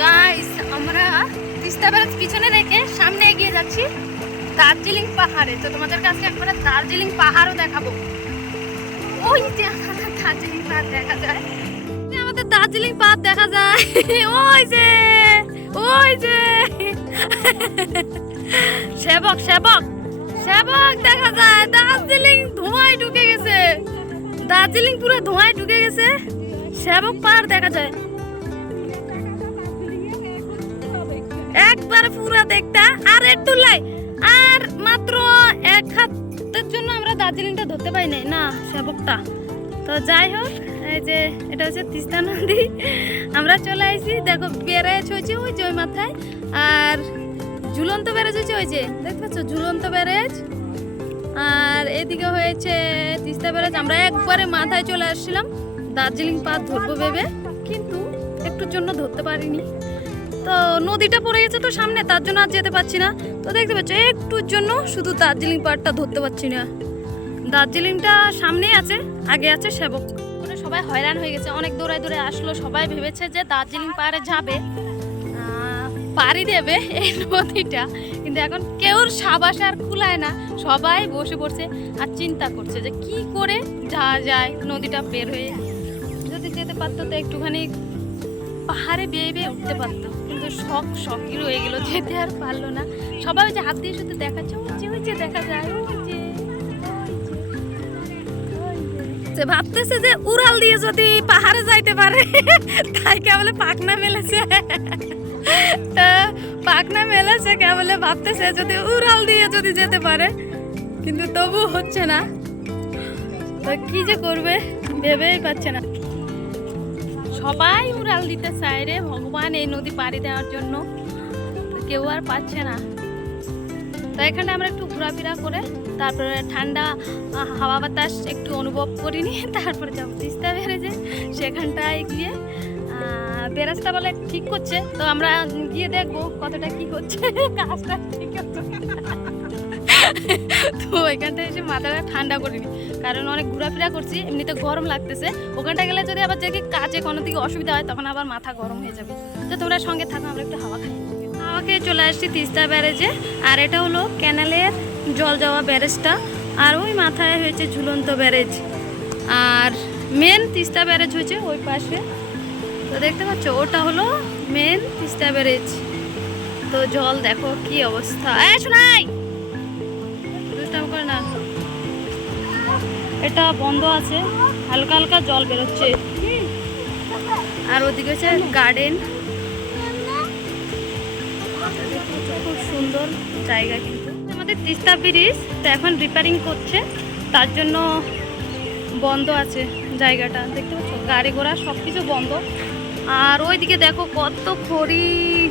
Guys, আমরা Teesta barrage পিছনে রেখে সামনে এগিয়ে যাচ্ছি দার্জিলিং পাহাড়ে। তো তোমাদের কাছে একবার দার্জিলিং পাহাড়ও দেখাবো। ওই যে আমাদের দার্জিলিং পাহাড় দেখা যায়, আমাদের দার্জিলিং পাহাড় দেখা যায়। ওই যে ওই যে সেবক সেবক সেবক দেখা যায়। দার্জিলিং ধোঁয়ায় ঢুকে গেছে, দার্জিলিং পুরো ধোঁয়ায় ঢুকে গেছে। সেবক পাহাড় দেখা যায় একবার পুরো দেখতে। আর একটু লাই, আর মাত্র এক হাতের জন্য আমরা দার্জিলিংটা ধরতে পাই নাই না, সেবকটা। তো যাই হোক, এই যে এটা হচ্ছে তিস্তা নদী। আমরা চলে আসছি, দেখো ব্যারেজ হয়েছে ওই যে ওই মাথায়, আর ঝুলন্ত ব্যারেজ হয়েছে ওই যে দেখতে পাচ্ছ, ঝুলন্ত ব্যারেজ। আর এদিকে হয়েছে তিস্তা ব্যারেজ। আমরা একবারে মাথায় চলে আসছিলাম দার্জিলিং পাহাড় ধরবো ভেবে, কিন্তু একটুর জন্য ধরতে পারিনি। তো নদীটা পড়ে গেছে তো সামনে, তার জন্য আর যেতে পারছি না। তো দেখতে পাচ্ছ একটুর জন্য শুধু দার্জিলিং পাহাড়টা ধরতে পারছি না। দার্জিলিংটা সামনেই আছে, আগে আছে সেবক। সবাই হয়রান হয়ে গেছে, অনেক দৌড়ায় দৌড়ে আসলো। সবাই ভেবেছে যে দার্জিলিং পাহাড়ে যাবে, পাড়ি দেবে এই নদীটা, কিন্তু এখন কেউর সাবাস আর কুলায় না। সবাই বসে পড়ছে আর চিন্তা করছে যে কি করে যাওয়া যায় নদীটা পের হয়ে। যদি যেতে পারতো তো একটুখানি পাহাড়ে বেয়ে বেয়ে উঠতে পারতো, কিন্তু শখই রয়ে গেল, যেতে আর পারলো না। সবাই যে হাত দিয়ে শুধু দেখাচ্ছে, ওই যে দেখা যায়, ভাবতেছে যে উড়াল দিয়ে যদি পাহাড়ে যাইতে পারে, তাই কেবলে পাখনা মেলেছে। পাখনা মেলেছে কেবলে, ভাবতেছে যদি উড়াল দিয়ে যদি যেতে পারে, কিন্তু তবু হচ্ছে না। তো কি যে করবে ভেবেই পাচ্ছে না। সবাই উড়াল দিতে চায় রে ভগবান এই নদী পাড়ি দেওয়ার জন্য, কেউ আর পাচ্ছে না। তো এখানে আমরা একটু ঘোরাফেরা করে তারপরে ঠান্ডা হাওয়া বাতাস একটু অনুভব করিনি, তারপরে যাবো তিস্তা ব্যারেজে। সেখানটায় গিয়ে ব্যারেজটা বলে ঠিক করছে, তো আমরা গিয়ে দেখবো কতটা কি হচ্ছে, কাজটা ঠিক হচ্ছে। তো ওইখানটায় এসে মাথাটা ঠান্ডা করিনি, কারণ অনেক ঘোরাফেরা করছি, এমনিতে গরম লাগতেছে। ওখানটা গেলে যদি আবার দেখি কাজে কোনো দিকে অসুবিধা হয়, তখন আবার মাথা গরম হয়ে যাবে। তো তোমরা সঙ্গে থাকো, আমরা একটু হাওয়া খাই। হাওয়া খেয়ে চলে আসছি তিস্তা ব্যারেজে। আর এটা হলো ক্যানালের জল যাওয়া ব্যারেজটা, আর ওই মাথায় হয়েছে ঝুলন্ত ব্যারেজ। আর মেন তিস্তা ব্যারেজ হয়েছে ওই পাশে, তো দেখতে পাচ্ছ ওটা হলো মেন তিস্তা ব্যারেজ। তো জল দেখো কি অবস্থা। শোনাই করে না, এটা বন্ধ আছে, হালকা হালকা জল বেরোচ্ছে। আর ওদিকে হচ্ছে গার্ডেন, খুব সুন্দর জায়গা। কিন্তু আমাদের তিস্তা ব্রিজ তো এখন রিপেয়ারিং করছে, তার জন্য বন্ধ আছে জায়গাটা। দেখতে পাচ্ছ গাড়ি ঘোড়া সব কিছু বন্ধ। আর ওইদিকে দেখো কত খড়ির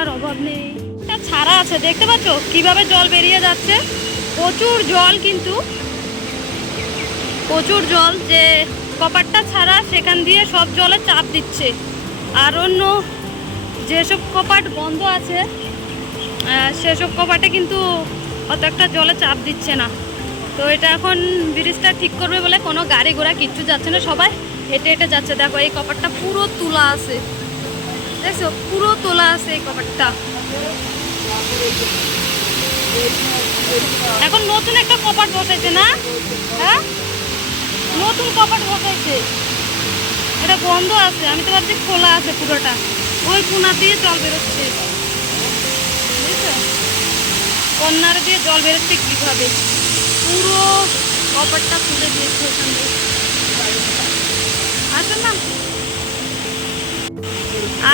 আর অভাব নেই। এটা ছাড়া আছে, দেখতে পাচ্ছ কিভাবে জল বেরিয়ে যাচ্ছে। প্রচুর জল, কিন্তু প্রচুর জল। যে কপারটা ছাড়া সেখান দিয়ে সব জলে চাপ দিচ্ছে, আর অন্য যেসব কপাট বন্ধ আছে সেসব কপাটে কিন্তু অত একটা জলে চাপ দিচ্ছে না। তো এটা এখন ব্রিজটা ঠিক করবে বলে কোনো গাড়ি ঘোড়া কিচ্ছু যাচ্ছে না, সবাই হেঁটে হেঁটে যাচ্ছে। দেখো এই কপাটটা পুরো তোলা আছে, দেখছো পুরো তোলা আছে এই কপাটটা। এখন নতুন একটা কপাট বসাইছে না, হ্যাঁ নতুন কপাট বসাইছে, এটা বন্ধ আছে। আমি তো ভাবছি খোলা আছে পুরোটা, ওই কোনা দিয়ে জল বেরোচ্ছে, বুঝছো কন্যার দিয়ে জল বেরোচ্ছে কিভাবে। পুরো কপাটটা খুলে দিয়েছে ওখান দিয়ে। আসুন না,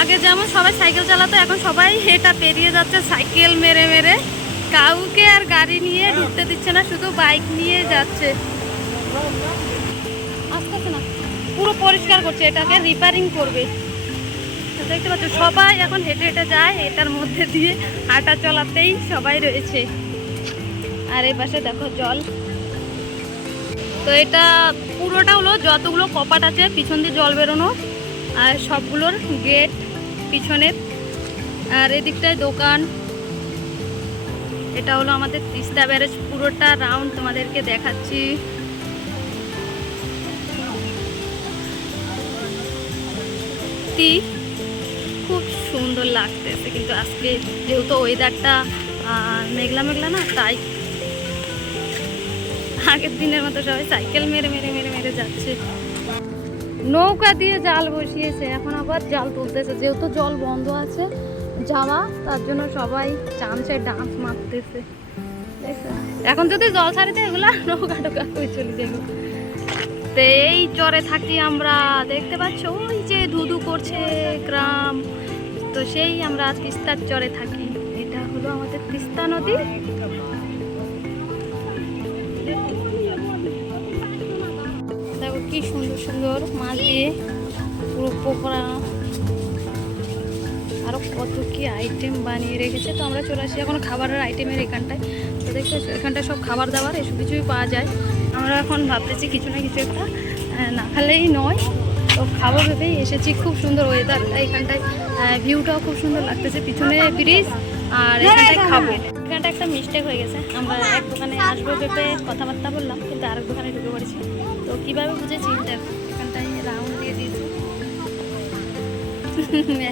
আগে যেমন সবাই সাইকেল চালাতো, এখন সবাই এটা পেরিয়ে যাচ্ছে সাইকেল মেরে মেরে। কাউকে আর গাড়ি নিয়ে ঢুকতে দিচ্ছে না, শুধু বাইক নিয়ে যাচ্ছে। আসতেছে না, পুরো পরিষ্কার করছে, এটাকে রিপেয়ারিং করবে। দেখতে পাচ্ছ সবাই এখন হেঁটে হেঁটে যায়, এটার মধ্যে দিয়ে হাঁটা চলাতেই সবাই রয়েছে। আর এই পাশে দেখো জল। তো এটা পুরোটা হলো যতগুলো কপাট আছে পিছন দিয়ে জল বেরোনো, আর সবগুলোর গেট পিছনের। আর এদিকটায় দোকান। এটা হলো আমাদের তিস্তা ব্যারেজ, পুরোটা রাউন্ড তোমাদেরকে দেখাচ্ছি। খুব সুন্দর লাগতেছে, কিন্তু আজকে যেহেতু ওয়েদারটা মেঘলা মেঘলা না, তাই আগের দিনের মতো সবাই সাইকেল মেরে মেরে মেরে মেরে যাচ্ছে। নৌকা দিয়ে জাল বসিয়েছে, এখন আবার জাল তুলতেছে, যেহেতু জল বন্ধ আছে যাওয়া, তার জন্য সবাই চামচে ডান্স মারতেছে। এখন যদি জল ছাড়িতে এগুলা নৌকা টোকা করে চলে যাবে। তো এই চরে থাকি আমরা, দেখতে পাচ্ছ ওই যে ধুধু করছে গ্রাম, তো সেই আমরা তিস্তার চরে থাকি। এটা হলো আমাদের তিস্তা নদী। দেখো কি সুন্দর সুন্দর মাছ দিয়ে পুরো পকোড়া, আরো কত কি আইটেম বানিয়ে রেখেছে। তো আমরা চলে আসি এখন খাবারের আইটেমের এখানটায়। তো দেখছো এখানটায় সব খাবার দাবার এসব কিছুই পাওয়া যায়। আমরা এখন ভাবতেছি কিছু না কিছু একটা না খেলেই নয়, তো খাবো ভেবেই এসেছি। খুব সুন্দর ওয়েদার, এখানটায় ভিউটাও খুব সুন্দর লাগতেছে, পিছনে ব্রিজ, আর এখানটায় খাবো। এখানটা একটা মিস্টেক হয়ে গেছে, আমরা এক দোকানে আসবো ভেবে কথাবার্তা বললাম, কিন্তু আরেক দোকানে ঢুকে পড়েছি। তো কীভাবে বুঝেছি, দেখো এখানটায় রাউন্ড দিয়ে দিয়েছি,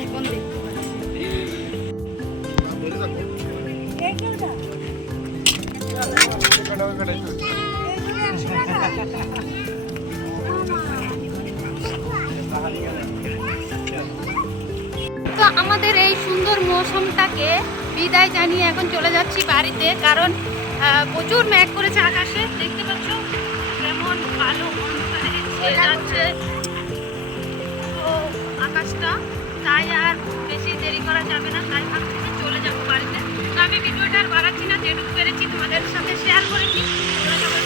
এখন দেখতে তো আমাদের এই সুন্দর মৌসুমটাকে বিদায় জানিয়ে এখন চলে যাচ্ছি বাড়িতে, কারণ প্রচুর মেঘ করেছে আকাশে, দেখতে পাচ্ছ কেমন কালো অন্ধকারে ছেয়ে যাচ্ছে তো আকাশটা। তাই আর বেশি দেরি করা যাবে না, তাই ভাবছি যে চলে যাবো বাড়িতে। তো আমি ভিডিওটা আর বাড়াচ্ছি না, যেটুকু পেরেছি তোমাদের সাথে শেয়ার করেছি। তোমরা সবাই